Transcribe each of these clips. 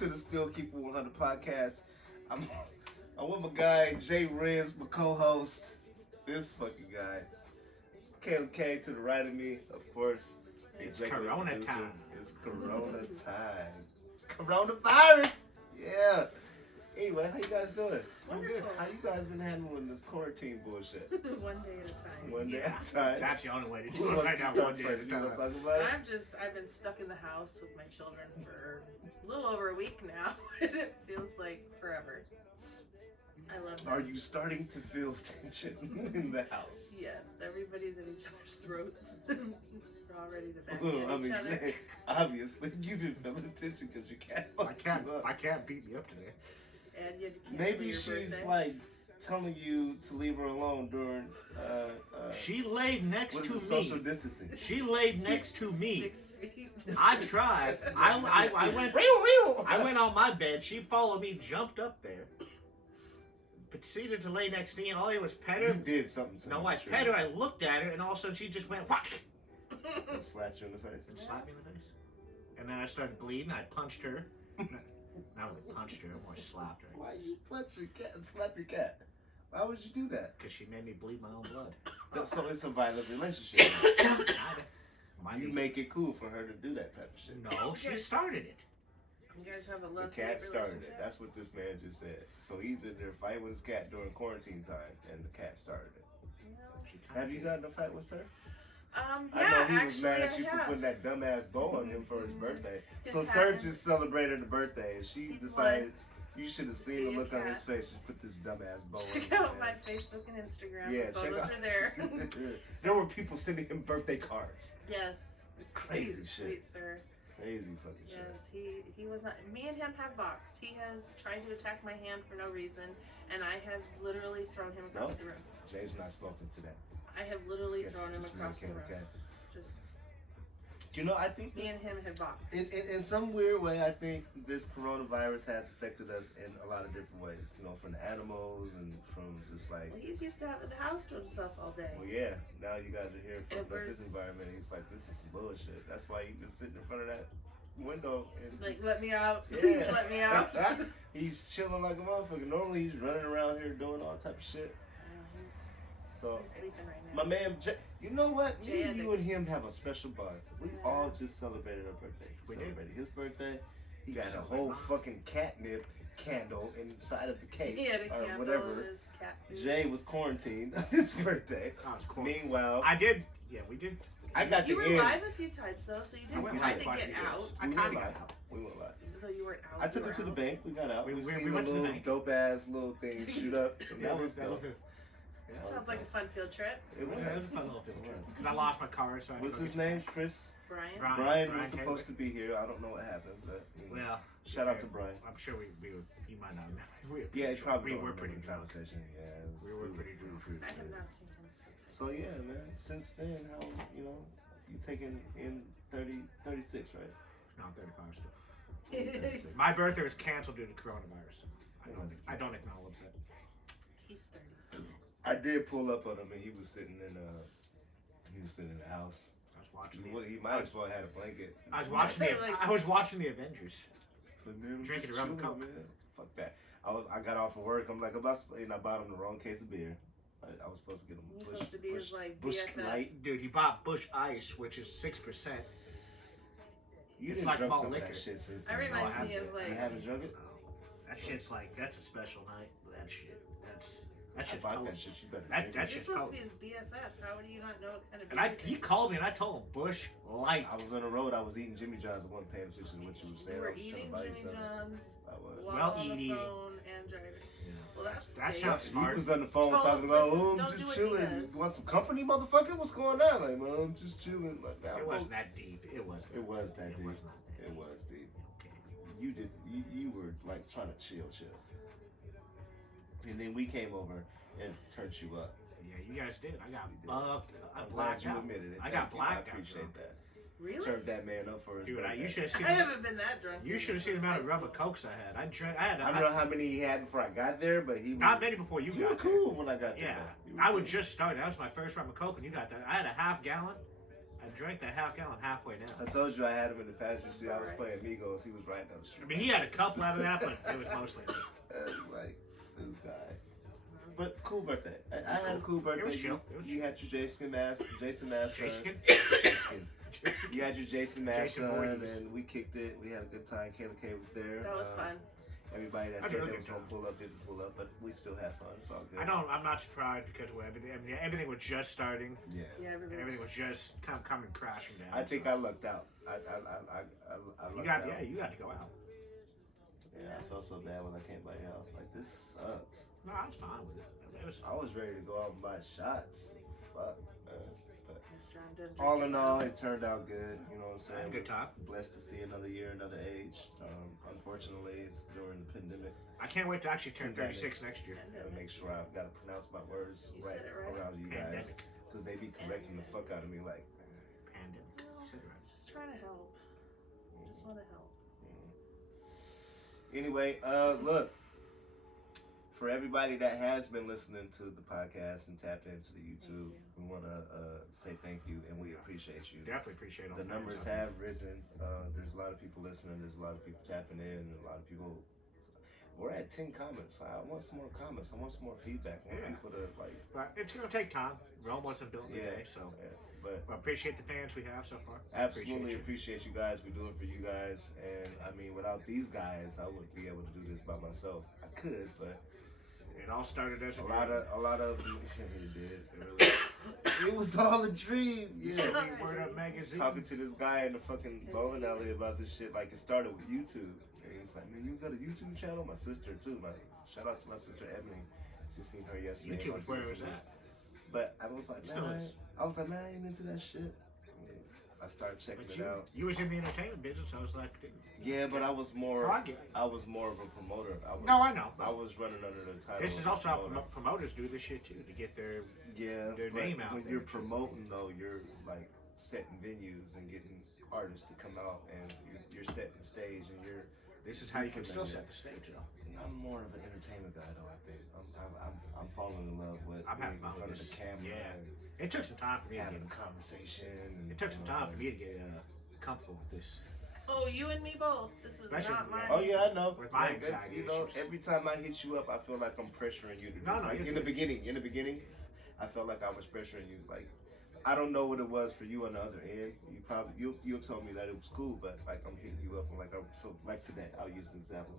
to the STKI100 Podcast. I'm with my guy, JRibbz, my co-host. This fucking guy. Kayla K to the right of me, of course. It's Corona time. It's Corona time. Coronavirus! Yeah. Anyway, how you guys doing? I'm good. How you guys been handling this quarantine bullshit? One day at a time. One day at a time. That's the only way to Who do it wants right to now. start One day first? at a You want to time. talk about it? I've been stuck in the house with my children for a little over a week now. It feels like forever. I love them. Are you starting to feel tension in the house? Yes, everybody's at each other's throats. We're all ready to back Well, at each other. obviously, you've been feeling tension because you can't fuck you up. I can't beat me up today. And you had to cancel Maybe your she's birthday. like telling you to leave her alone during. She laid next what is to it, social me. distancing. She laid next to me. 6 feet. I tried. I went on my bed. She followed me, jumped up there, proceeded to lay next to me, and all I did was pet You her. did something to No, her. I pet her. I looked at her, and all of a sudden she just went whack And slapped you in the face. and slapped me in the face. And then I started bleeding. I punched her. Not really punched her, I more slapped her. Why you punch your cat and slap your cat? Why would you do that? Because she made me bleed my own blood. So it's a violent relationship. Kinda. You make it cool for her to do that type of shit. No, she started it. You guys have a The love cat started it. relationship? That's what this man just said. So he's in there fighting with his cat during quarantine time, and the cat started it. She kinda Have you did. gotten in a fight with her? Yeah, I know he was actually, mad at you I for have. putting that dumbass bow on him for his birthday. His So cat Serge is- just celebrated the birthday, and she He's decided you should have seen the Steve look on his cat. face. Just put this dumbass bow on Check him. out my man. Facebook and Instagram. Yeah, The check photos out. are there. There were people sending him birthday cards. Yes. Crazy Sweet, shit. sweet sir. Crazy fucking shit. Yes, he was not. Me and him have boxed. He has tried to attack my hand for no reason, and I have literally thrown him across No. the room. Jay's not smoking today. I have literally Guess thrown it's him just me across the and room. Kayla K. Just You know, I think me this, and him have boxed. in some weird way, I think this coronavirus has affected us in a lot of different ways. You know, from the animals and from just like, Well, he's used to having the house to himself all day. well, yeah. Now you guys are here from And we're- his environment. He's like, this is some bullshit. That's why he was sitting in front of that window and Like, just, let me out. yeah. Please let me out. He's chilling like a motherfucker. Normally he's running around here doing all type of shit. So He's sleeping right now. my man, you know what? Me Jay and had you to- and him have a special bond. We all just celebrated our birthday. We did. Celebrated his birthday. He got a Celebrate whole mine. fucking catnip candle inside of the cake He had a or candle whatever. in his cat food. Jay was quarantined on his birthday. Oh, it's cool. Meanwhile, I did. Yeah, we did. I got You the were end. live a few times though, so you I didn't went kind live of quite a get few out. days. I We kind went of got live. out. We went live. Though you weren't out. I took you it to were the out. bank. We got out. We We seen the went to the little bank. dope ass little thing shoot up. And that was dope. Sounds like a fun field trip. It was. Yeah, it was a fun little field It trip. was. Because I lost my car, so I had What's to go his get name? some Chris. Brian. Brian. Brian was Brian supposed to Taylor. be here. I don't know what happened, but you know. Well, Shout out to Brian. I'm sure we were, he might not know. We were Yeah, pretty probably we don't were remember pretty the drunk. conversation. Yeah, We were pretty drunk. I have not seen him since. So yeah, man. Since then, how you know you taking in 36, right? No, 35 still. 36. My birthday was canceled due to coronavirus. I don't acknowledge that. He's 37. I did pull up on him, and he was sitting in the house. I was watching He might as well had a blanket. I was watching the Avengers. So, man, I'm Drinking just a rum and chilling, Coke. man. Fuck that. I got off of work. I'm like, and I bought him the wrong case of beer. I was supposed to get him You're Bush, supposed to be his, like, Bush BFF. Light. Dude, he bought Bush Ice, which is 6%. You It's didn't like drink malt some of liquor. that shit since That then. reminds I me of like. You haven't drunk it? That shit's like, that's a special night. That shit. That I shit's bought cold. that shit. You better That- drink that it. You're shit's supposed cold. to be his BFF. How do you not know what kind of? And he called me and I told him Bush Light. I was on the road. I was eating Jimmy John's. I wasn't paying attention to what you were saying. You were I was trying eating to buy you Jimmy something. John's I was. while Well, on the eating. phone and driving. Well, that's That safe. sounds He smart. was on the phone Don't talking about, listen, oh, don't I'm do just what he chilling. does. You want some company, motherfucker? What's going on? Like, man, I'm just chilling. Like, It wasn't that deep. It wasn't. It was that It deep. was not that It was deep. Okay. You were like trying to chill. And then we came over and turned you up. Yeah, you guys did. I got We did. bucked. I I'm glad blacked you out. admitted it. I Thank got you. blacked I out appreciate drunk. that. Really? Turned that man up for his Dude, birthday. you should have seen. I haven't been that drunk. You should have seen the amount of rum and cokes I had. I I don't know how many he had before I got there, but he was. Not many before you You were got there. cool when I got there. Yeah, though. You were I cool. would just start. That was my first rum and coke, and you got that. I had a half gallon I drank that half gallon halfway down. I told you I had him in the passenger seat. I was playing Migos. He was right down the street. I mean, he had a couple out of that, but it was mostly me. Like, this guy. But cool birthday. I had a cool birthday. It was chill. You had your Jason mask on. Jason? You had your Jason mask Jason on, Voorhees. and we kicked it. We had a good time. Kayla K was there. That was fun. Everybody that I said did a they good was gonna time. pull up didn't pull up, but we still had fun. It's all good. I'm not surprised because of everything. I mean, everything was just starting. Yeah. Yeah, Everything was just coming crashing down. I think so. I lucked out. I You lucked got out. you got to go out. Yeah, I felt so bad when I came by your house. Like, this sucks. No, I was fine with it. I was ready to go out and buy shots. Fuck, man. But Mr. I'm done all in drinking all, now. it turned out good. You know what I'm I had saying? a good time. Blessed to see another year, another age. Unfortunately, it's during the pandemic. I can't wait to actually turn 36 next year. I gotta make sure I've got to pronounce my words You right, said it right. around you guys. Pandemic. Because they be correcting the fuck out of me like, Pandemic. No, Sit right. just trying to help. Just want to help. Anyway, look, for everybody that has been listening to the podcast and tapped into the YouTube, we want to say thank you and we appreciate you. Definitely appreciate all The numbers have risen. There's a lot of people listening. There's a lot of people tapping in. And a lot of people. We're at 10 comments. I want some more comments. I want some more feedback. I want people to like. But it's gonna take time. Rome wasn't built in a day, so. Yeah, but I appreciate the fans we have so far. absolutely appreciate you guys. We do it for you guys, and I mean, without these guys, I wouldn't be able to do this by myself. I could, but It all started as a lot of it did. It was all a dream. Yeah. Word Up magazine. Talking to this guy in the fucking bowling alley about this shit, like it started with YouTube. And he was like, man, you got a YouTube channel? My sister too. Shout out to my sister Ebony. Just seen her yesterday. YouTube is where it was at. But I was like, Still man, is. I was like, man, I ain't into that shit. I started checking But it out. you was in the entertainment business. I was like, dude. Yeah, but I was more. Oh, I get it. I was more of a promoter. No, I know. I was running under the title. This is of also how promoter. promoters do this shit too, to get their their name out When there. you're promoting though, you're like setting venues and getting artists to come out, and you're setting the stage, and you're. This is how you can still set the stage, though. I'm more of an entertainment guy though. I think I'm falling in love with I'm being having in fun front of with the this. camera Yeah. and It took some time for me to having get. a conversation. And, It took some time for me to get comfortable with this. Oh, you and me both. This is Especially- not my. Oh yeah, I know. With my Like, anxiety you know, issues. every time I hit you up, I feel like I'm pressuring you to do. No, like, you're in the good. beginning, I felt like I was pressuring you. Like, I don't know what it was for you on the other end. You told me that it was cool, but like I'm hitting you up and like like today. I'll use an example.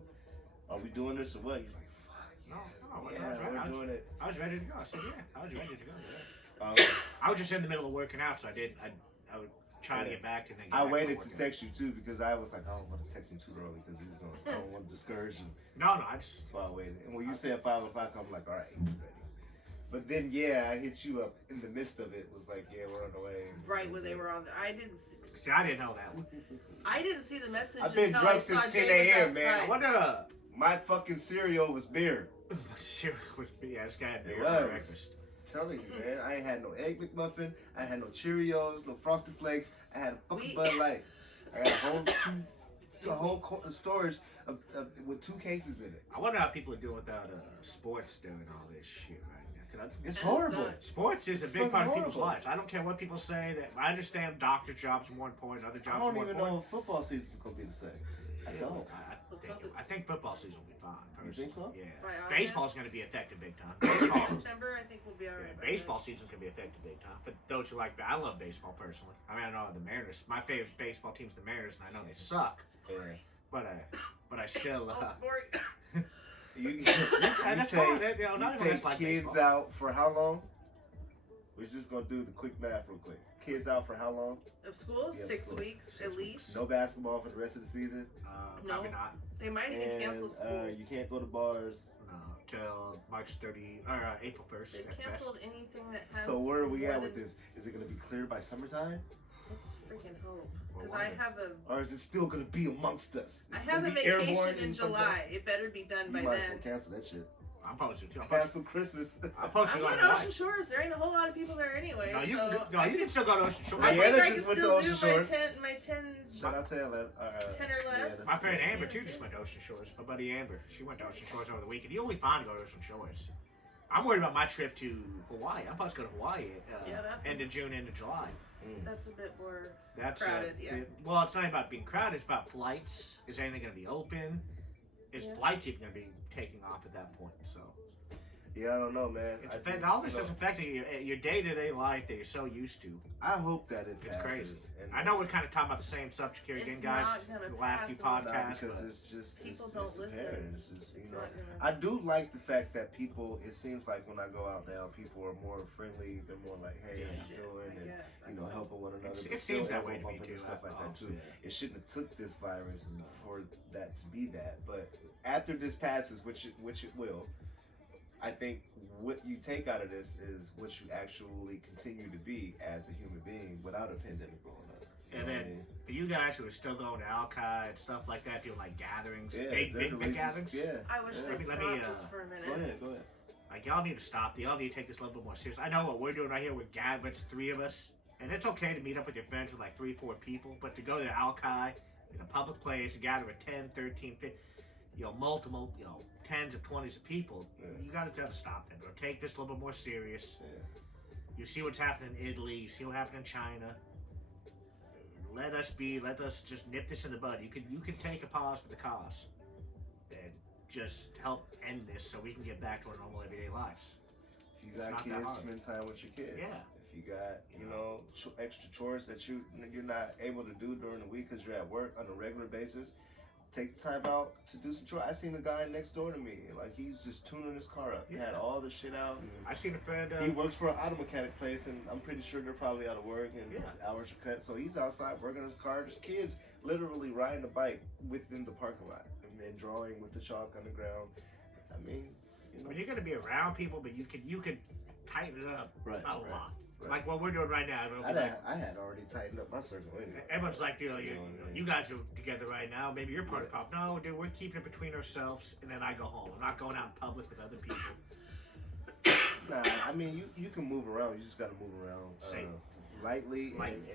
Are we doing this or what? You're like, fuck. No, Yeah, we're doing it. I was ready to go. I said, yeah, I was ready to go. Yeah. Um, I was just in the middle of working out, so I would try to get back and then. Get I back waited to working. text you too because I was like, I don't want to text him too early because I don't want to discourage him. No, I just. So I waited. And when you said 5 o'clock, I'm like, all right, he's ready. But then, yeah, I hit you up in the midst of it. Was like, yeah, we're on the way. Right when they were on. I didn't see. See, I didn't know that one. I didn't see the message. I've been until drunk I saw since 10 Jay was a.m., man. outside. I wonder. My fucking cereal was beer. Cereal was yeah, this guy had beer It was. for breakfast. Telling you, man, I ain't had no Egg McMuffin. I had no Cheerios, no Frosted Flakes. I had a fucking Bud Light. I got a whole storage of with 2 cases in it. I wonder how people are doing without sports doing all this shit right now. 'Cause It's That horrible. sucks. sports is a It's big part of fucking people's horrible. lives. I don't care what people say. That I understand doctor jobs are more important, other I jobs are don't more even know important. if football season's gonna be the same. I don't. I think football season will be fine. You think so? Yeah. By August? Baseball's going to be affected big time. Baseball, September, I think we'll be alright. by baseball season's going to be affected big time. But those who like, I love baseball personally. I mean, I know the Mariners. My favorite baseball team's the Mariners, and I know they suck. Yeah. But I still. then. Oh, boring. You That's fine. Not you everyone take has like kids baseball. out for how long? We're just gonna do the quick math real quick. Kids out for how long? Of school, Yeah, 6 school. weeks 6 at weeks. least. No basketball for the rest of the season. Probably No. not. They might even cancel And school. you can't go to bars. No, till March 30 or April 1st. They've at best. canceled anything that has. So where are we more at with than- this? Is it gonna be cleared by summertime? Let's freaking hope. Well, Because why I not? have a. Or is it still gonna be amongst us? I It's have gonna a be airborne vacation in sometime? July. It better be done You by might as well then. cancel that shit. I'm supposed to. Cancel Christmas. I'm supposed to I'm go on to Ocean Shores. There ain't a whole lot of people there anyway. No, you so can, no, I you can still go to Ocean Shores. I Yeah, think that I just can went to still Ocean do Shores. my 10. Shout out to 10 or less. yeah, My friend Yeah. Amber too just went to Ocean Shores. My buddy Amber, she went to Ocean Shores over the weekend. You'll be fine to go to Ocean Shores. I'm worried about my trip to Hawaii. I'm supposed to go to Hawaii end of June, end of July. That's a bit more That's crowded, well, it's not about being crowded. It's about flights. Is anything going to be open? Is flights even going to be taking off at that point? So. Yeah, I don't know, man. All this is affecting your day-to-day life that you're so used to. I hope that it passes. It's crazy. And I know we're kind of talking about the same subject here again, guys. The last few podcasts, because it's just people it's don't listen. It's just, I do like the fact that people. It seems like when I go out now, people are more friendly. They're more like, "Hey, how you doing?" And helping one another. It seems that way to me too. Stuff like that too. It shouldn't have took this virus for that to be that. But after this passes, which it will. I think what you take out of this is what you actually continue to be as a human being without a pandemic going on. And then for you guys who are still going to Al-Qaeda and stuff like that, doing like gatherings, big gatherings. Yeah. I wish they'd stop just for a minute. Go ahead. Like y'all need to stop. Y'all need to take this a little bit more serious. I know what we're doing right here with gatherings, 3 of us, and it's okay to meet up with your friends with like 3-4 people, but to go to Al-Qaeda in a public place, gather with 10, 13, 15, multiple, tens of 20s of people, you gotta stop it, or take this a little bit more serious. You see what's happening in Italy, you see what happened in China. Let us just nip this in the bud. You can take a pause for the cause and just help end this so we can get back to our normal everyday lives. If you got kids, spend time with your kids. Yeah. If you got extra chores that you're not able to do during the week because you're at work on a regular basis, take the time out to do some chores. I seen a guy next door to me, like he's just tuning his car up. He had all the shit out. I seen a friend. He works for an auto mechanic place, and I'm pretty sure they're probably out of work and hours are cut. So he's outside working on his car. There's kids literally riding a bike within the parking lot and then drawing with the chalk on the ground. I mean, when you're gonna be around people, but you can tighten it up a lot. Right. Like what we're doing right now. I had already tightened up my circle anyway. Everyone's like, you guys are together right now. Maybe you're part of the problem. No, dude, we're keeping it between ourselves, and then I go home. I'm not going out in public with other people. Nah, I mean, you can move around. You just got to move around lightly, and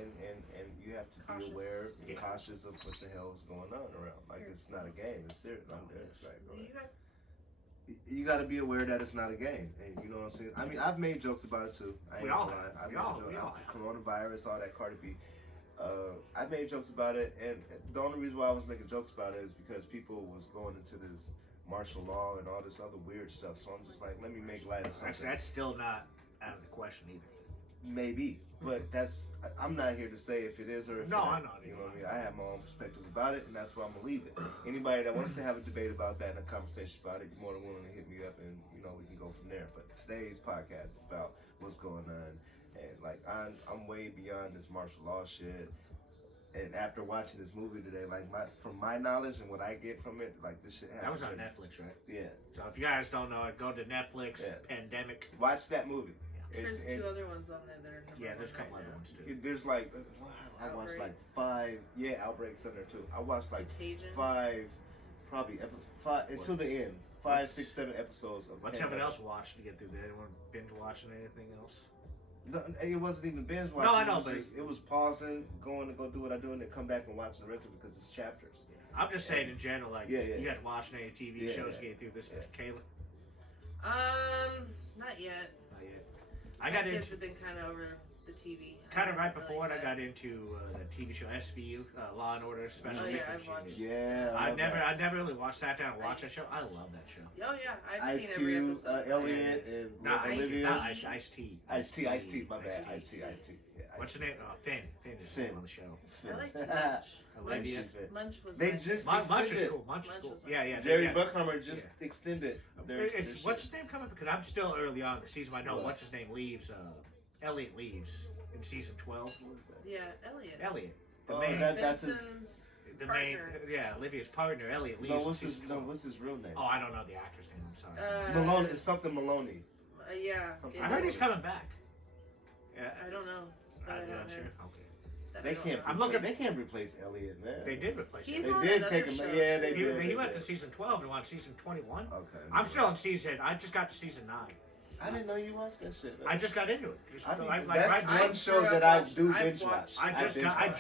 you have to be aware and cautious of what the hell is going on around. Like, it's not a game. It's serious. You got to be aware that it's not a game, and you know what I'm saying. I mean, I've made jokes about it too. We all have. Coronavirus, all that Cardi B. I made jokes about it, and the only reason why I was making jokes about it is because people was going into this martial law and all this other weird stuff. So I'm just like, let me make light of something. That's still not out of the question either. Maybe, but I'm not here to say if it is or if I'm not. You know what I mean? I have my own perspective about it, and that's where I'm gonna leave it. Anybody that wants to have a debate about that and a conversation about it, you're more than willing to hit me up, and we can go from there. But today's podcast is about what's going on, and like I'm way beyond this martial law shit. And after watching this movie today, like from my knowledge and what I get from it, like this shit happened. That was on Netflix, right? Yeah. So if you guys don't know it, go to Netflix. Pandemic. Watch that movie. There's 2 other ones on there that are there's a couple other ones too. There's like I watched like 5 Outbreaks on there too. I watched like Contagion. 5 probably episodes 5 until the end. 5, 6, 7 episodes of what's everyone else watched to get through? Did anyone binge watching anything else? No, it wasn't even binge watching. No, I know, but it was pausing, going to go do what I do, and then come back and watching the rest of it because it's chapters. I'm just saying in general, like you got to watch any TV shows to get through this. Kayla? Not yet. Not yet. My kids have been kind of over the TV. Kind of right before it, I got into the TV show SVU, Law and Order Special Victims. I've watched. Yeah, I never really sat down and watched that show. I love that show. Oh yeah, I've seen every episode. Elliot and Olivia. Ice-T. Ice-T. My bad. Ice-T. Yeah, what's her name? Finn. Finn is on the show. I like Munch. Olivia. Munch was. They just Munch extended. is cool. Munch is cool. Yeah. Jerry Bruckheimer just extended. What's his name coming? Because I'm still early on in the season. I know what's his name leaves. Elliot leaves in season 12. Yeah, Elliot. The main. That's his. The main. Yeah, Olivia's partner. Elliot leaves. What's his real name? Oh, I don't know the actor's name. I'm sorry. Maloney. It's something Maloney. Yeah. I heard he's coming back. Yeah. I don't know. I'm not sure. Okay. They can't replace Elliot, man. They did replace him. They did take him. Yeah, they did. He left in season 12 and won season 21. Okay. I'm still in season. I just got to season 9. I didn't know you watched that shit. I just got into it. That's one show that I do binge watch. I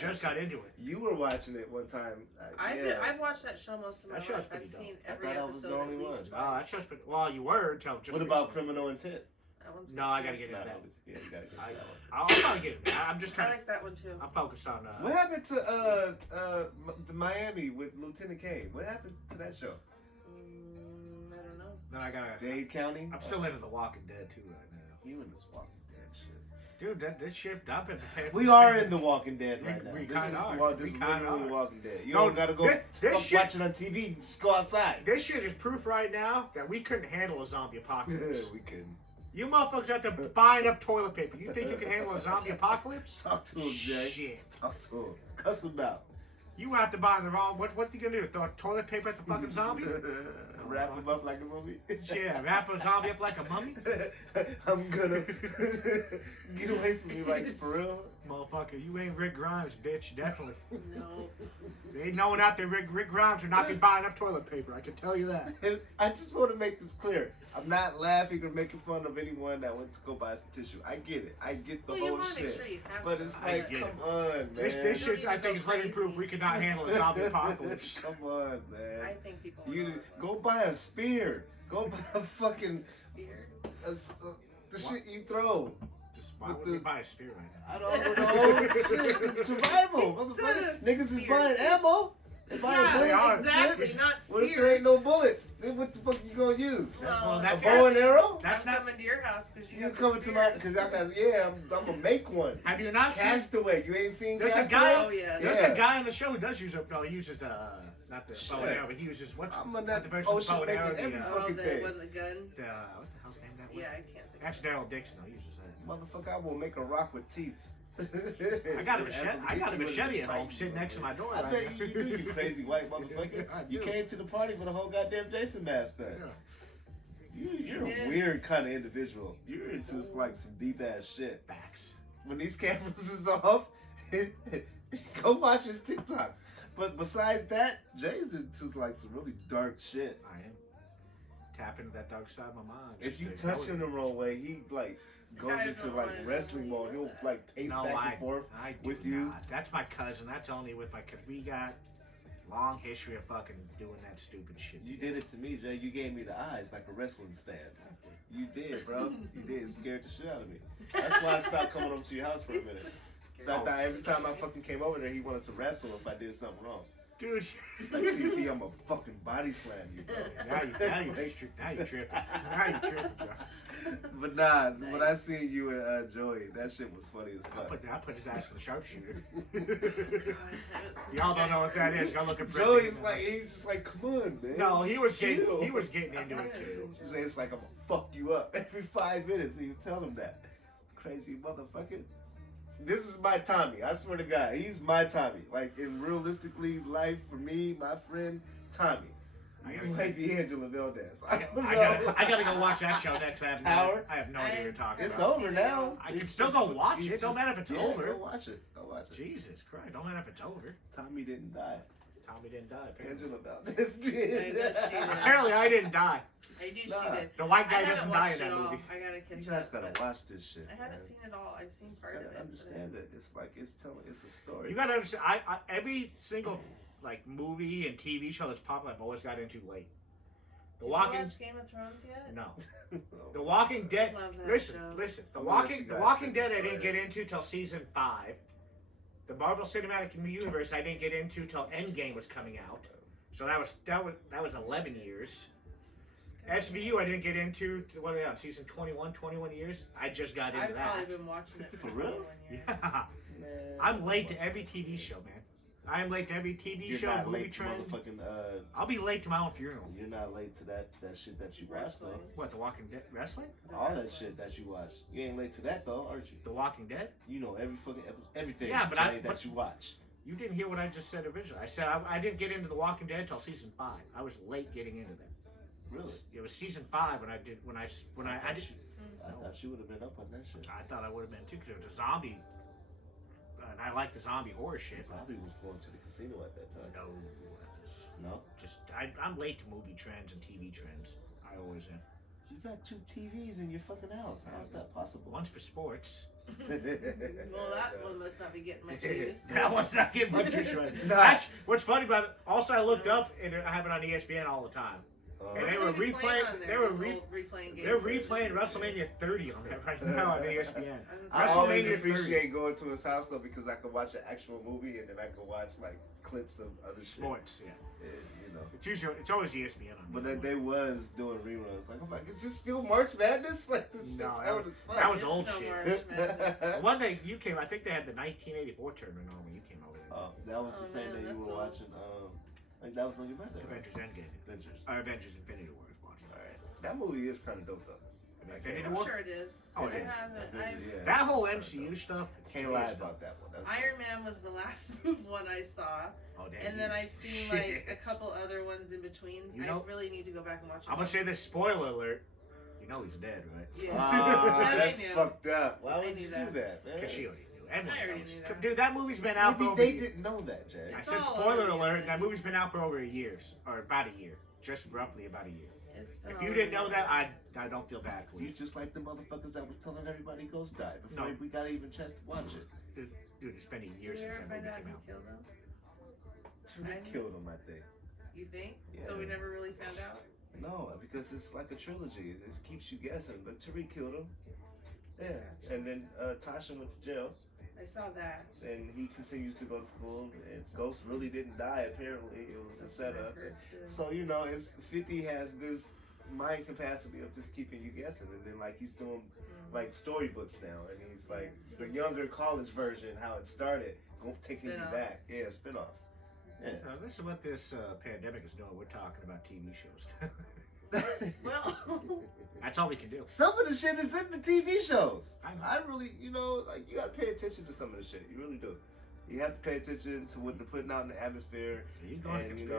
just got into it. You were watching it one time. I've watched that show most of my That show's life. pretty I've dope. seen I every thought I was episode the only at one. least Oh, that's just. Well, you were until just. What about recently. Criminal Intent? That one's No, I gotta get into that. Yeah, you gotta get into that one. I'll probably get it. I'm just I kind of. like that one too. I'm focused on. What happened to the Miami with Lieutenant K? What happened to that show? I don't know. Then I gotta. Dade County? I'm still into The Walking Dead too right now. You in this Walking Dead shit. Dude, that shit up and prepared. We are in The Walking Dead right now. We This kinda is are. This We is kinda literally are. The Walking Dead. You No, don't gotta go this shit- watch it on TV. Just go outside. This shit is proof right now that we couldn't handle a zombie apocalypse. We couldn't. You motherfuckers out there buying up toilet paper. You think you can handle a zombie apocalypse? Talk to him, Jay. Shit. Talk to him. Cuss him out. You went out there buying the wrong. What you gonna do? Throw toilet paper at the fucking zombie? Wrap him up like a mummy. Yeah, wrap a zombie up like a mummy? I'm gonna get away from me, like, for real. Motherfucker, you ain't Rick Grimes, bitch. Definitely. No. There ain't no one out there. Rick Grimes would not be buying up toilet paper. I can tell you that. And I just want to make this clear. I'm not laughing or making fun of anyone that went to go buy some tissue. I get it. I get the Well, you whole want to make shit. sure you have But some. it's I like, get come it. on, man. This shit, I Don't think, need is to go living proof crazy. we could not handle a zombie apocalypse. Come on, man. I think people. You go buy a spear. Go buy a fucking Spear. the shit you throw. Why would we buy a spear right now? I don't know. Shit, it's survival, motherfucker. Instead of Niggas is spear. buying ammo. They buying Yeah, bullets. are. and exactly. shit. Not What if there spears. ain't no bullets? Then what the fuck you gonna use? Well, A that's bow and arrow? That's I'm not. coming to your house because you You have coming to my? spears. Cause I'm gonna make one. Have you not seen? Castaway. You ain't seen There's a Castaway? guy- Oh yeah. There's Yeah. a guy on the show who does use a. No, he uses not the bow and Shit. arrow, but he uses what's I'm not not the version of ocean bow and arrow. making every The, Oh, fucking the thing. one the gun. what the hell's name that? Yeah, I can't think. Actually, Daryl Dixon though uses that. Motherfucker, I will make a rock with teeth. I got a machete at home sitting next to my door. I right bet now. you do, you crazy white motherfucker. I You do. came to the party with a whole goddamn Jason mask on. Yeah. You're a weird kind of individual. You're into like some deep ass shit. Facts. When these cameras is off, go watch his TikToks. But besides that, Jay's into like some really dark shit. I am tapping into that dark side of my mind. If you Just touch know him it. the wrong way, he like goes I into don't like wanna wrestling know mode. He'll that. like pace No, back and forth. I do with you. not. That's my cousin. That's only with my cousin. We got long history of fucking doing that stupid shit. You did it to me, Jay. You gave me the eyes like a wrestling stance. You did, bro. You did. It scared the shit out of me. That's why I stopped coming over to your house for a minute. So I thought every time I fucking came over there, he wanted to wrestle if I did something wrong. Dude. Like, TP, I'm a fucking body slam you, bro. Now you tripping. Now you tripping, bro. But nah, when I seen you and Joey, that shit was funny as I fuck. put his ass in the sharpshooter. God, I haven't seen Y'all that. don't know what that is. Go looking for Joey's it. like, he's just like, come on, man. No, he was Chill. getting into it too. Jay's like, I'm gonna fuck you up every 5 minutes, and you tell him that. Crazy motherfucker. This is my Tommy. I swear to God, he's my Tommy. Like in realistically life, for me, my friend Tommy. You might be Angela Valdez. I gotta go watch that show next. I have no idea what you're talking It's about. over now. I can It's still just- go watch it's it. Don't matter if it's yeah, over. Go watch it. Go watch it. Jesus Christ! Don't matter if it's over. Tommy didn't die. Tommy didn't die. Apparently, Angela Valdez did. I know she did. apparently I didn't die. I knew Nah. she did. The white I guy haven't doesn't die watched in that it all. movie. I gotta catch You guys up. gotta but watch this shit. I haven't man. seen it all. I've seen You part of gotta it. understand it. It's like it's a story. You gotta understand. I every single like movie and TV show that's popular, I've always got into late. Did you watch Game of Thrones yet? No. Oh, The Walking Dead. Love that Listen. I'm The gonna let you The guys Walking finish, Dead. I go didn't ahead. get into till season 5. The Marvel Cinematic Universe. I didn't get into till Endgame was coming out. So that was 11 years. SVU I didn't get into. What are they on? Season 21 years. I just got into I've that. probably been watching it For for real? 21 years. Yeah. Man. I'm late to every TV show, man. I'm late to every TV You're show, not movie late to trend. motherfucking. I'll be late to my own funeral. You're not late to that shit that you watch Wrestling. though. What, The Walking Dead? Wrestling? All that shit that you watch. You ain't late to that though, aren't you? The Walking Dead? You know every fucking everything. Yeah, but Johnny, but that you watch. you didn't hear what I just said originally. I said I didn't get into The Walking Dead till season 5. I was late getting into that. Really? It was season 5 when I did. I did. I thought you would have been up on that shit. I thought I would have been too, because it was a zombie. And I like the zombie horror shit. Bobby was going to the casino at that time. No, No? just I'm late to movie trends and TV trends. I always am. You got 2 TVs in your fucking house. How is that possible? One's for sports. Well, that one must not be getting much use. That one's not getting much use right. No. Actually, what's funny about it, also I looked up, and I have it on ESPN all the time. And they were replaying. They're replaying WrestleMania 30 on that right now on ESPN. I always WrestleMania appreciate 30. going to his house though because I can watch an actual movie and then I can watch like clips of other shit. Sports, yeah. You know. It's always ESPN on. But they was doing reruns. Like I'm like, is this still March Madness? Like this shit's old as fuck. That was old shit. Madness. One day you came, I think they had the 1984 tournament on when you came over there. That was the same day you were watching. Like that was on your birthday. Avengers Endgame. Avengers Infinity War was watching. All right. That movie is kind of dope though. I'm sure it is. Oh, it is. Yeah. That whole MCU stuff. Can't lie about that one. Iron Man was the last one I saw. Oh, damn, and then I've seen like a couple other ones in between. I really need to go back and watch them. I'm gonna say this spoiler alert. You know he's dead, right? Yeah. That's fucked up. Why would you do that, man? Because she already knew. Everyone I already knows. knew that. Dude, that movie's been out for over Maybe they didn't know that, Jay. I said spoiler alert. That movie's been out for over a year, or about a year, just roughly about a year. If you didn't know that, I don't feel bad for you. You just like the motherfuckers that was telling everybody Ghost died before we got even a chance to watch it. Dude, it's been a year since that movie came out. Tariq killed him, I think. You think? Yeah. So we never really found out? No, because it's like a trilogy. It keeps you guessing. But Tariq killed him. Yeah. And then Tasha went to jail. I saw that. And he continues to go to school. And Ghost really didn't die, apparently. It was a setup. So, you know, 50 has this mind capacity of just keeping you guessing. And then, like, he's doing, like, storybooks now. And he's, like, the younger college version, how it started, taking you back. Yeah, spin-offs. Yeah. This is what this pandemic is doing. We're talking about TV shows. Well, that's all we can do. Some of the shit is in the TV shows. I really, you know, like, you gotta pay attention to some of the shit. You really do. You have to pay attention to what they're putting out in the atmosphere. And, you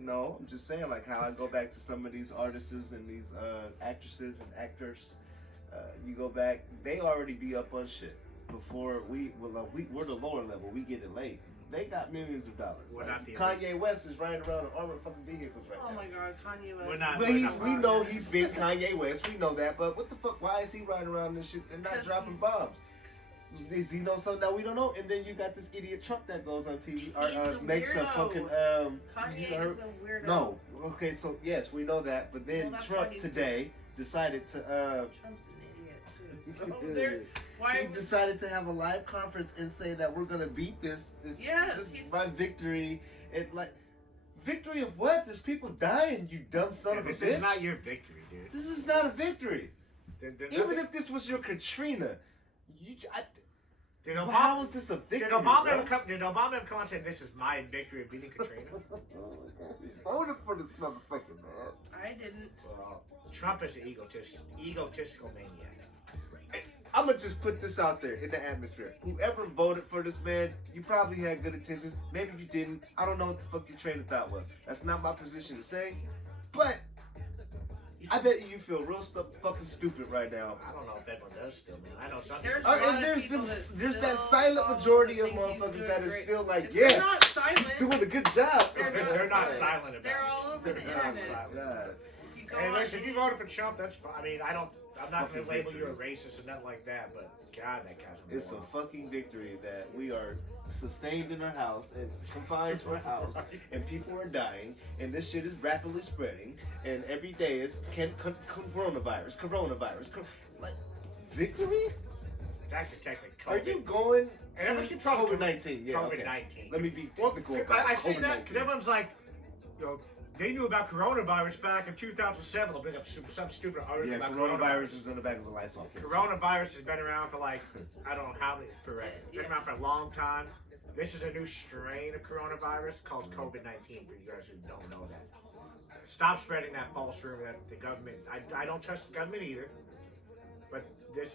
know, I'm just saying, like, how I go back to some of these artists and these actresses and actors. You go back, they already be up on shit before we're the lower level. We get it late. They got millions of dollars. Kanye West is riding around in armored fucking vehicles right now. Oh my God, Kanye West. We know he's been Kanye West. We know that. But what the fuck? Why is he riding around this shit and not dropping bombs? Does he know something that we don't know? And then you got this idiot Trump that goes on TV or makes a fucking Kanye is a weirdo. No. Okay, so yes, we know that. But then Trump today decided to Trump's an idiot too. He decided to have a live conference and say that we're gonna beat this is my victory. And like, victory of what? There's people dying, you dumb son of a bitch. This is not your victory, dude. This is not a victory. Even if this was your Katrina, how was this a victory? Did Obama ever come and say, this is my victory of beating Katrina? Voted for this motherfucker, man. I didn't. Well, Trump is an egotistical maniac. I'm gonna just put this out there in the atmosphere. Whoever voted for this man, you probably had good intentions. Maybe you didn't. I don't know what the fuck your train of thought was. That's not my position to say. But I bet you feel real fucking stupid right now. I don't know if everyone does still, man. I know some people. There's that silent majority of motherfuckers that is still like, yeah, he's doing a good job. They're not silent about it. They're all over the internet. Hey, listen, if you voted for Trump, that's fine. I mean, I'm not going to label you a racist or nothing like that, but God, that guy's a It's a fucking victory that we are sustained in our house and confined to our house, and people are dying, and this shit is rapidly spreading, and every day it's coronavirus. Like, victory? It's actually technically COVID. Are you going to COVID-19? Yeah, COVID-19. Okay. Let me be technical about I say that because everyone's like, you know, they knew about coronavirus back in 2007. They'll bring up some stupid article about coronavirus is in the back of the lights off. Coronavirus has been around for like, I don't know how many, been around for a long time. This is a new strain of coronavirus called COVID-19, for you guys who don't know that. Stop spreading that false rumor that the government, I don't trust the government either, but the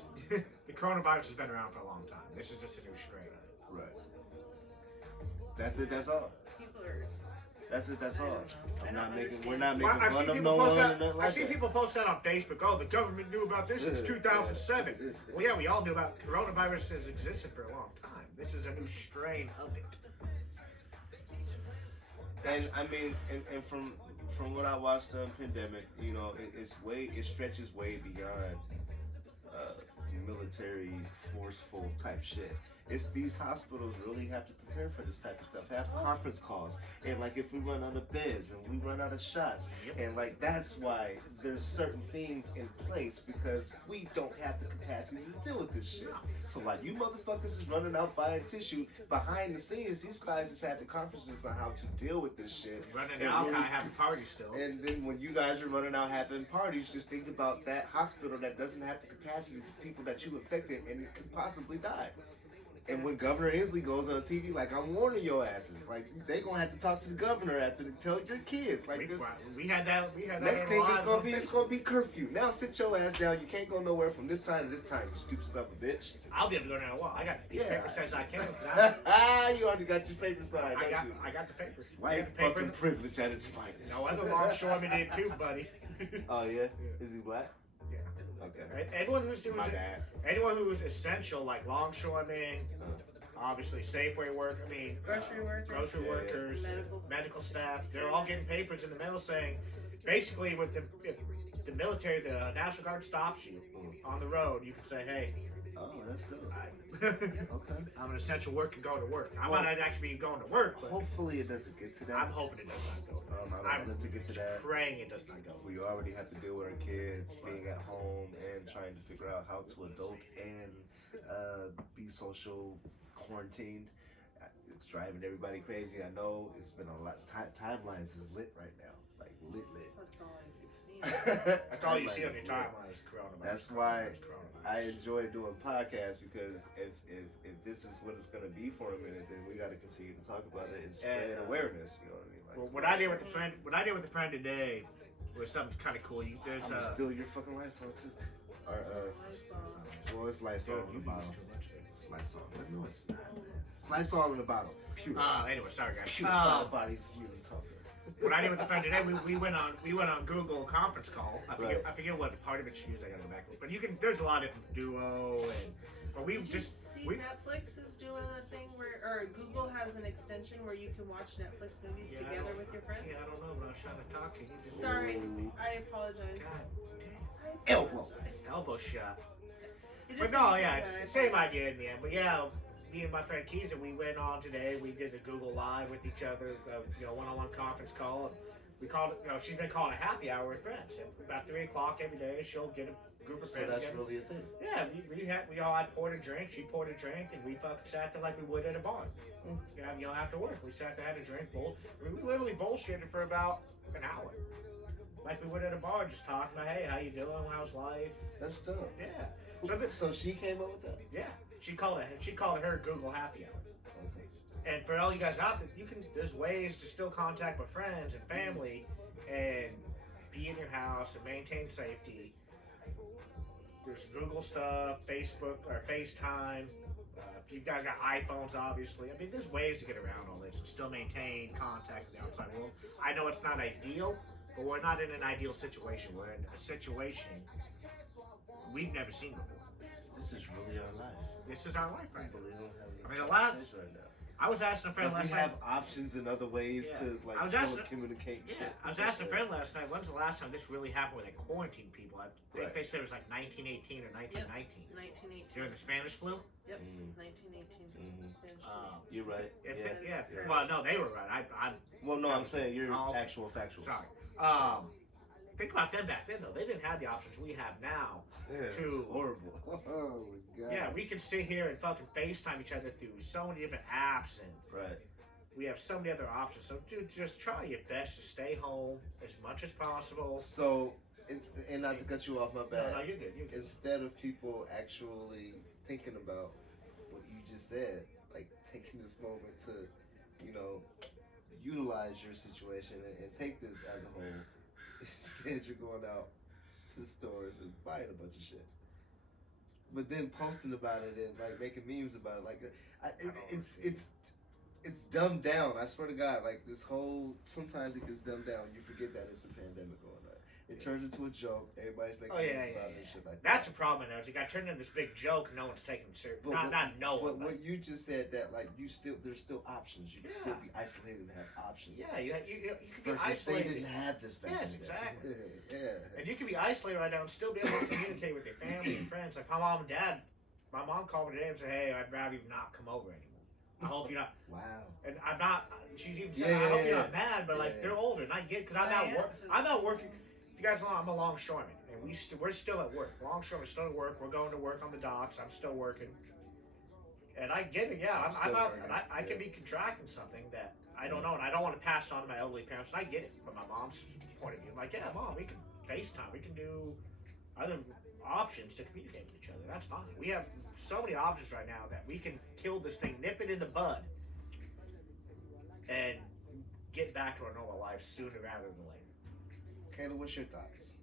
coronavirus has been around for a long time. This is just a new strain. Right. That's it, that's all. That's all. We're not making fun of no one. I've seen people post that on Facebook. Oh, the government knew about this since 2007. Well, yeah, we all knew about coronavirus has existed for a long time. This is a new strain of it. And I mean, and from what I watched on Pandemic, you know, it stretches way beyond military forceful type shit. It's these hospitals really have to prepare for this type of stuff. Have conference calls, and like if we run out of beds and we run out of shots, and like that's why there's certain things in place because we don't have the capacity to deal with this shit. So like you motherfuckers is running out buying tissue behind the scenes. These guys is having conferences on how to deal with this shit. Running out, really, having parties still. And then when you guys are running out having parties, just think about that hospital that doesn't have the capacity for people that you affected and it could possibly die. And when Governor Inslee goes on TV, like, I'm warning your asses. Like, they gonna have to talk to the governor after they tell your kids. Like, we had that. Next thing it's gonna be curfew. Now sit your ass down. You can't go nowhere from this time to this time, you stupid son of a bitch. I'll be able to go down a while. I got the paper says I can. You already got your paper signed, I got the papers. White fucking privilege at its finest. No other longshoreman did too, buddy. Oh, yeah? Is he black? Yeah. Okay. Anyone who was essential, like longshoremen, obviously Safeway work. I mean, grocery workers, medical staff. They're all getting papers in the mail saying, basically, with the military, the National Guard stops you on the road. You can say, hey. Oh, that's good. Okay. I'm an essential worker going to work. I might not actually be going to work, but hopefully it doesn't get to that. I'm hoping it does not go. I'm to get to that. Praying it does not go. We already have to deal with our kids being at home and trying to figure out how to adult and be social quarantined. It's driving everybody crazy. I know it's been a lot. Timelines is lit right now, like lit. That's all I can see. That's all you see on your timeline is coronavirus. That's why I enjoy doing podcasts because if this is what it's gonna be for a minute, then we got to continue to talk about it and spread awareness. You know what I mean? Like, well, what I did with the friend today was something kind of cool. There's steal your fucking Lysol too. Or well, it's Lysol in the bottle. It's Lysol. But no, it's not. It's Lysol in the bottle. Pure. Anyway, sorry guys. Pure bodies human talker. What I did with the friend today, we went on Google conference call. I forget what part of it she used. I gotta go back. But you can. There's a lot of Duo but we just see Netflix is doing a thing or Google has an extension where you can watch Netflix movies together with your friends. Yeah, I don't know, but I was trying to talk and you just. Sorry, I apologize. Elbow shot. But no, yeah, same idea in the end. But yeah. Me and my friend Keezy, we went on today. We did a Google Live with each other, one-on-one conference call. And we called it, she's been calling a happy hour with friends. And about 3 o'clock every day, she'll get a group of friends. So that's really a thing. Yeah, we all had poured a drink. She poured a drink, and we fucking sat there like we would at a bar. After work, we sat there, had a drink. We literally bullshitted for about an hour, like we would at a bar, just talking about, hey, how you doing? How's life? That's dope. Yeah. So she came up with that. Yeah. She called it her Google Happy Hour. Okay. And for all you guys out there, there's ways to still contact with friends and family and be in your house and maintain safety. There's Google stuff, Facebook or FaceTime. If you guys got iPhones, obviously. I mean, there's ways to get around all this and still maintain contact with the outside world. I know it's not ideal, but we're not in an ideal situation. We're in a situation we've never seen before. This is really our life. This is our life right now. I mean, right now. I was asking a friend last night. We have options and other ways to communicate. Yeah, I was asking a friend last night. When's the last time this really happened where they quarantined people? I think they said it was like 1918 or 1919. Yep, 1918. During the Spanish flu. Yep, 1918. Spanish flu. You're right. Yeah. Well, no, they were right. I'm saying you're actual factual. Sorry. Think about them back then, though. They didn't have the options we have now. It's horrible. Oh my god. Yeah, we can sit here and fucking FaceTime each other through so many different apps, and we have so many other options. So, dude, just try your best to stay home as much as possible. So, and not to cut you off, my bad. No, you're good. Instead of people actually thinking about what you just said, like taking this moment to, utilize your situation and take this as a whole. Instead, you're going out to the stores and buying a bunch of shit, but then posting about it and like making memes about it. Like, it's dumbed down. I swear to God, like this whole sometimes it gets dumbed down. You forget that it's a pandemic going on, It turns into a joke. Everybody's making Oh yeah, about yeah. it and shit like That's that. the problem. Though, is it got turned into this big joke. And no one's taking it serious. But But what you just said that like there's still options. You can still be isolated and have options. Yeah, you can be Versus isolated. they didn't have this back Yes, in the day. exactly. Yeah. And you can be isolated right now and still be able to communicate with your family and friends. Like my mom and dad. My mom called me today and said, "Hey, I'd rather you not come over anymore. I hope you're not." Wow. And I'm not. She's even said, "I hope you're not mad," but like they're older, and I get because I'm not working. If you guys know, I'm a longshoreman, and we're still at work. Longshoremen still at work. We're going to work on the docks. I'm still working, and I get it. Yeah, I'm out, and I can be contracting something that I don't know, and I don't want to pass it on to my elderly parents. And I get it from my mom's point of view. I'm like, yeah, Mom, we can FaceTime. We can do other options to communicate with each other. That's fine. We have so many options right now that we can kill this thing, nip it in the bud, and get back to our normal life sooner rather than later. Kayla, what's your thoughts?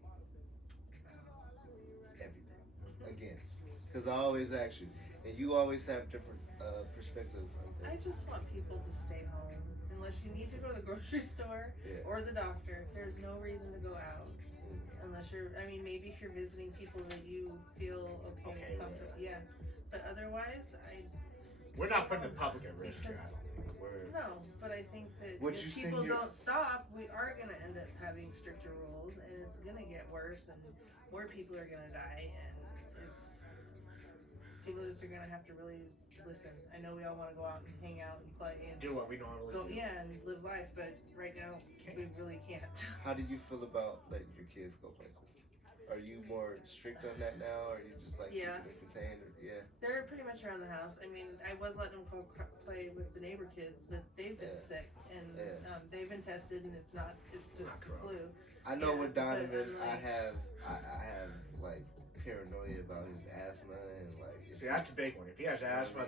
Everything. Again, because I always ask you, and you always have different perspectives on I things. just want people to stay home. Unless you need to go to the grocery store or the doctor, there's no reason to go out. Unless maybe if you're visiting people that you feel okay comfortable. Yeah. But otherwise, we're not putting the public at risk here. I don't think No, but I think that What if you people saying don't stop, we are going to end up having stricter rules, and it's going to get worse, and more people are going to die, and people just are going to have to really listen. I know we all want to go out and hang out and play and do what we normally do. Yeah, and live life, but right now we really can't. How do you feel about letting your kids go places? Are you more strict on that now, or are you just like keeping it contained? Yeah. They're pretty much around the house. I mean, I was letting them go play with the neighbor kids, but they've been sick and they've been tested, and it's just the flu. I know with Donovan, like, I have like paranoia about his asthma and like. See, that's a big one. If he has asthma,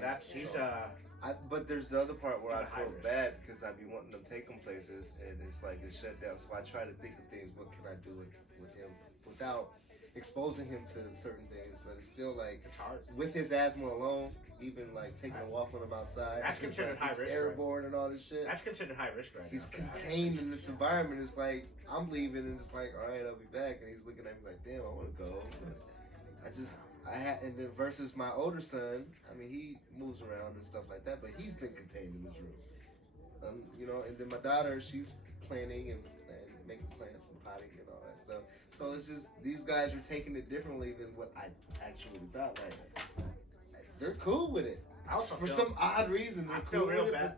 But there's the other part where I feel risk. bad because I be wanting to take him places and it's like it's shut down. So I try to think of things. What can I do with him without exposing him to certain things? But it's still like it's hard with his asthma alone. Even like taking a walk with him outside. That's considered high risk. Airborne and all this shit. That's considered high risk right He's now. contained in this environment. It's like I'm leaving and it's like, all right, I'll be back. And he's looking at me like, damn, I want to go. And then versus my older son, I mean, he moves around and stuff like that, but he's been contained in his room. And then my daughter, she's planning and making plans and potting and all that stuff. So it's just, these guys are taking it differently than what I actually thought. Like, they're cool with it. I also For some odd reason, they're cool real with bad.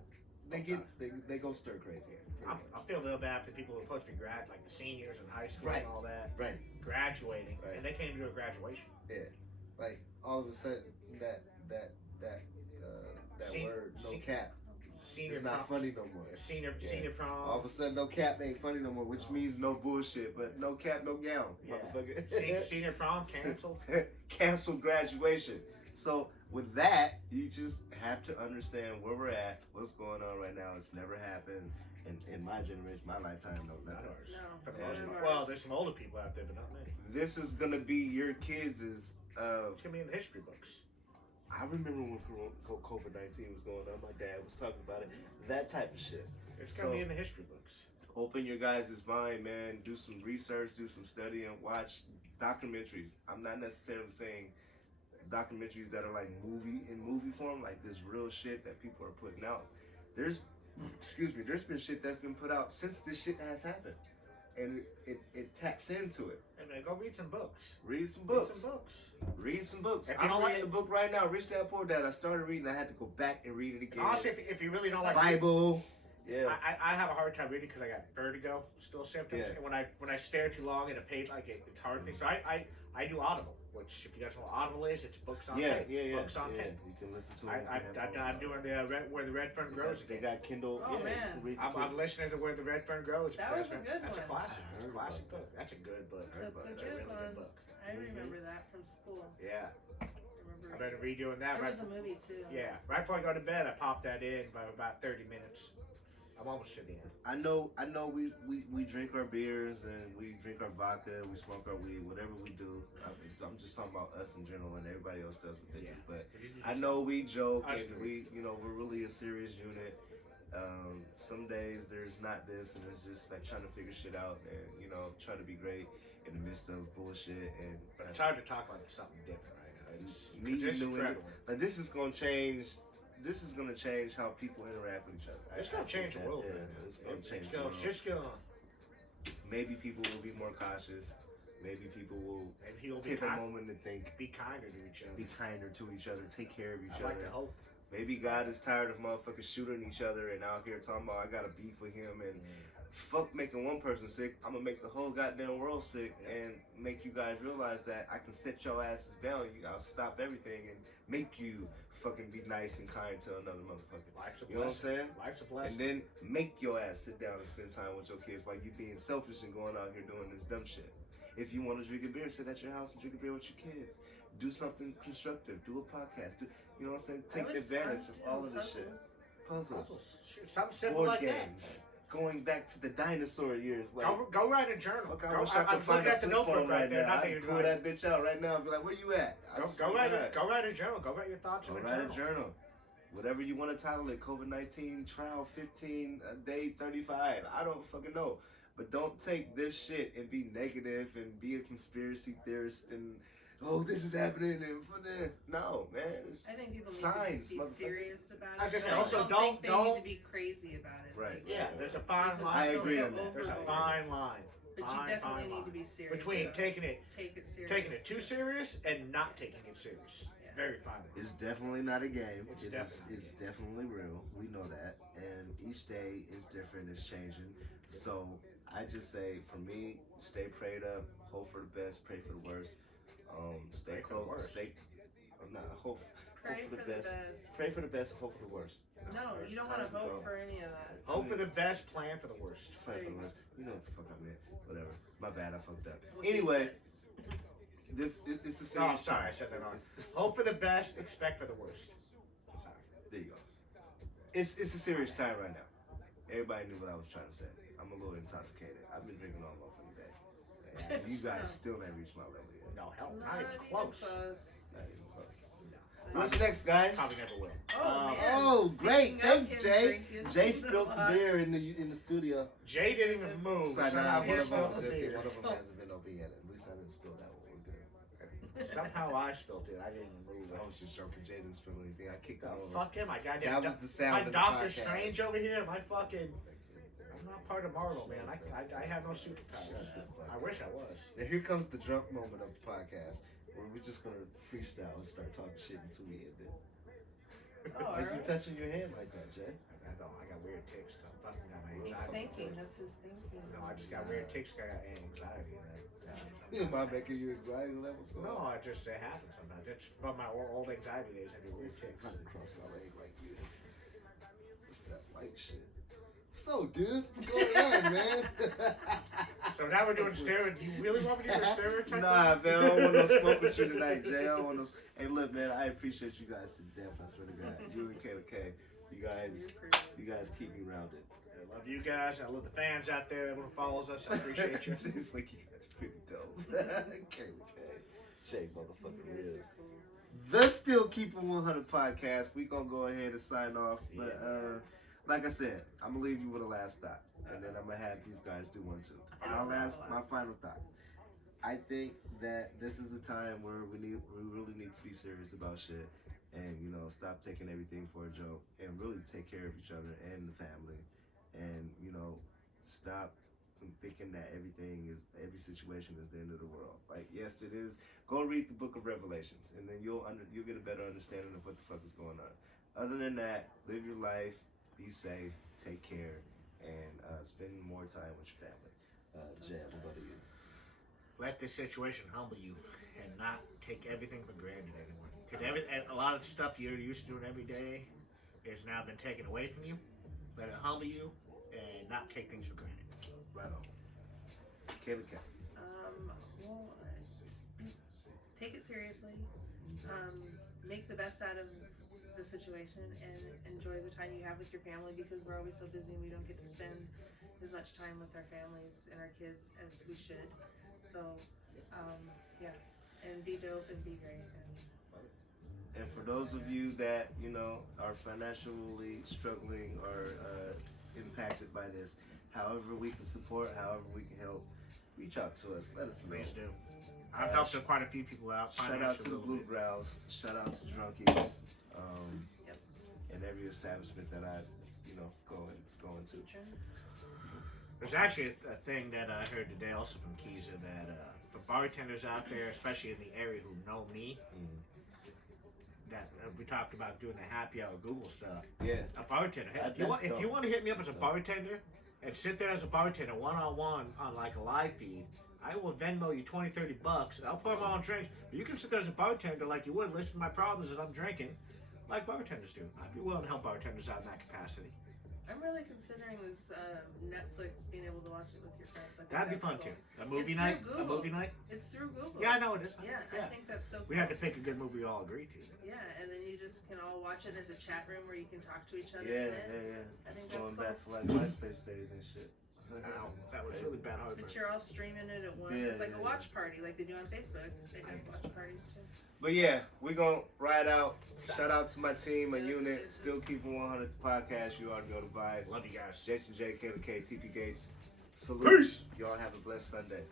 it. They go stir crazy. I feel real bad for the people who are supposed to be like the seniors in high school and all that. Right. Graduating. Right. And they can't even do a graduation. Yeah. Like all of a sudden that word, no cap. Senior it's not funny no more. Senior prom. All of a sudden, no cap ain't funny no more, which means no bullshit. But no cap, no gown, motherfucker. Senior prom canceled. Canceled graduation. So with that, you just have to understand where we're at, what's going on right now. It's never happened in my generation, my lifetime. No, not ours. No. For the most part. Well, there's some older people out there, but not many. This is gonna be your kids' it's gonna be in the history books. I remember when COVID-19 was going on. My dad was talking about it. That type of shit. It's gonna be in the history books. Open your guys' mind, man. Do some research, do some studying, watch documentaries. I'm not necessarily saying documentaries that are like movie form, like this real shit that people are putting out. There's been shit that's been put out since this shit has happened. And it taps into it. And go read some books. Read some books. Read some books. I'm reading the book right now, Rich Dad Poor Dad. I started reading. I had to go back and read it again. Also, if you really don't like Bible, yeah. I have a hard time reading because I got vertigo, still symptoms. Yeah. And when I stare too long at a page, it's hard for me. So I do Audible, which if you guys know what Audible is, it's books on tape. Books on tape. You can listen to it. I'm doing Where the Red Fern Grows. They got Kindle. Oh man, I'm listening to Where the Red Fern Grows. That was a good one. That's a classic. It's a classic book. That's a good book. That's a really good good book. I remember that from school. Yeah. I've been redoing that. There was a movie too. Yeah. Right before I go to bed, I pop that in by about 30 minutes. I'm almost to the end. I know. We drink our beers and we drink our vodka. We smoke our weed. Whatever we do, I'm just talking about us in general, and everybody else does what they do. But I know we joke and we're really a serious unit. Some days there's not this, and it's just like trying to figure shit out and try to be great in the midst of bullshit. And but it's hard to talk about something different right now. It's incredible. Like this is gonna change. This is gonna change how people interact with each other. It's gonna change the world, man. It's gonna change the world. Shit's going. Maybe people will be more cautious. Maybe people will take a moment to think. Be kinder to each other. Be kinder to each other. Take care of each I other. like to hope. Maybe God is tired of motherfuckers shooting each other and out here talking about I got a beef with him and fuck making one person sick. I'm gonna make the whole goddamn world sick and make you guys realize that I can set your asses down. I'll stop everything and make you fucking be nice and kind to another motherfucker. Life's a blessing. You know what I'm saying? Life's a blessing. And then make your ass sit down and spend time with your kids while you being selfish and going out here doing this dumb shit. If you want to drink a beer, sit at your house and drink a beer with your kids. Do something constructive. Do a podcast. You know what I'm saying? Take advantage of all of this shit. Puzzles. Something simple Board like games. that. Going back to the dinosaur years. Like, go write a journal. Fuck, I wish I could I'm find looking at the notebook right there. now. I'd pull that bitch out right now and be like, where you at? Go write a journal. Go write your thoughts in a journal. Write a journal. Whatever you want to title it. COVID-19 trial 15 day 35. I don't fucking know. But don't take this shit and be negative and be a conspiracy theorist and this is happening and no, man. It's I think people signs, need to be serious about it. I just also don't think they need to be crazy about it. Right. Yeah, there's a fine line. I agree on that. There's a fine line. But you definitely need to be serious between taking it serious. too serious and not taking it serious. Yeah. Very fine line. It's definitely not a game. It's definitely real. We know that, and each day is different. It's changing. So I just say, for me, stay prayed up, hope for the best, pray for the worst. Stay close. Hope for the best. Pray for the best, hope for the worst. No, you don't want to hope for any of that. Hope for the best, plan for the worst. Plan for the worst. You know what the fuck I meant. Whatever. My bad, I fucked up. Anyway, it's a serious I said that wrong. Hope for the best, expect for the worst. Sorry. There you go. It's a serious time right now. Everybody knew what I was trying to say. I'm a little intoxicated. I've been drinking all motherfucking day. And you guys still never reached my level yet. No, hell, not even close. Not even close. What's next, guys? Probably never will. Oh, great! Thanks, Jay. Jay spilled the beer in the studio. Jay didn't even move. So now one of them the beer. hasn't been OB yet. At least I didn't spill that one. We're good. Somehow I spilled it. I didn't even move. I was just joking. Jay didn't spill anything. I kicked him over. Fuck him. I got that was the sound my of the Doctor podcast. Strange over here. I'm not part of Marvel, man. I have no superpowers. I wish I was. Now here comes the drunk moment of the podcast, where we're just gonna freestyle and start talking shit until we end it. Like you touching your hand like that, Jay? I got weird tics. I'm fucking got my He's anxiety. thinking. That's his thinking. No, I just got weird tics. I got anxiety. Am I making you anxiety levels? No, it happens sometimes. It's from my old anxiety days. I do weird tics. Cross my leg like you. It's that white shit. So, dude, what's going on, man? So now we're doing steroids. Do you really want me to do a stereotype? Nah, man, I don't want no smoke with you tonight, Jay. I don't want no. Hey, look, man, I appreciate you guys to death. I swear to God, you and Kayla K, you guys keep me rounded. I love you guys. I love the fans out there. Everyone who follows us. I appreciate you. It's like you guys are pretty dope. Kayla K, Jay, motherfucking Ribbz. The Still Keepin 100 Podcast. We gonna go ahead and sign off, but like I said, I'm gonna leave you with a last thought, and then I'm gonna have these guys do one too. My final thought. I think that this is a time where we really need to be serious about shit, and stop taking everything for a joke, and really take care of each other and the family, and stop thinking that every situation is the end of the world. Like, yes, it is. Go read the Book of Revelations, and then you'll get a better understanding of what the fuck is going on. Other than that, live your life. Be safe, take care, and spend more time with your family. Jay, what about you? Let this situation humble you and not take everything for granted anymore. Because a lot of the stuff you're used to doing every day has now been taken away from you. Let it humble you and not take things for granted. Right on. Kayla K. Well, take it seriously. Make the best out of the situation and enjoy the time you have with your family, because we're always so busy and we don't get to spend as much time with our families and our kids as we should. So, yeah, and be dope and be great. And for those of you that, are financially struggling or impacted by this, however we can support, however we can help, reach out to us. Let us know. Please do. I've helped quite a few people out. Shout out to the Blue Grouse. Shout out to Drunkies. And every establishment that I, go into. There's actually a thing that I heard today also from Keezer that for bartenders out there, especially in the area who know me, that we talked about doing the happy hour Google stuff. Yeah. A bartender. Hey, if you want to hit me up as a bartender and sit there as a bartender one-on-one on like a live feed, I will Venmo you $20, $30 and I'll pour my own drinks. But you can sit there as a bartender like you would, listen to my problems as I'm drinking, like bartenders do. I'd be willing to help bartenders out in that capacity. I'm really considering this Netflix, being able to watch it with your friends. That'd be fun too. A movie night? A movie night? It's through Google. Yeah, I know it is. Yeah, I think that's so cool. We have to pick a good movie we all agree to. Yeah, and then you just can all watch it. There's a chat room where you can talk to each other. Yeah. I think it's that's going cool. back to like MySpace days and shit. Ow, that was really bad hardware. But you're all streaming it at once. Yeah, It's like a watch party, like they do on Facebook. They have watch parties too. But yeah, we're going to ride out. Shout out to my team, a unit. Still Keepin 100 Podcast. You already know the vibes. Love you guys. Jason J, Kayla K, TPGates. Salute. Peace. Y'all have a blessed Sunday.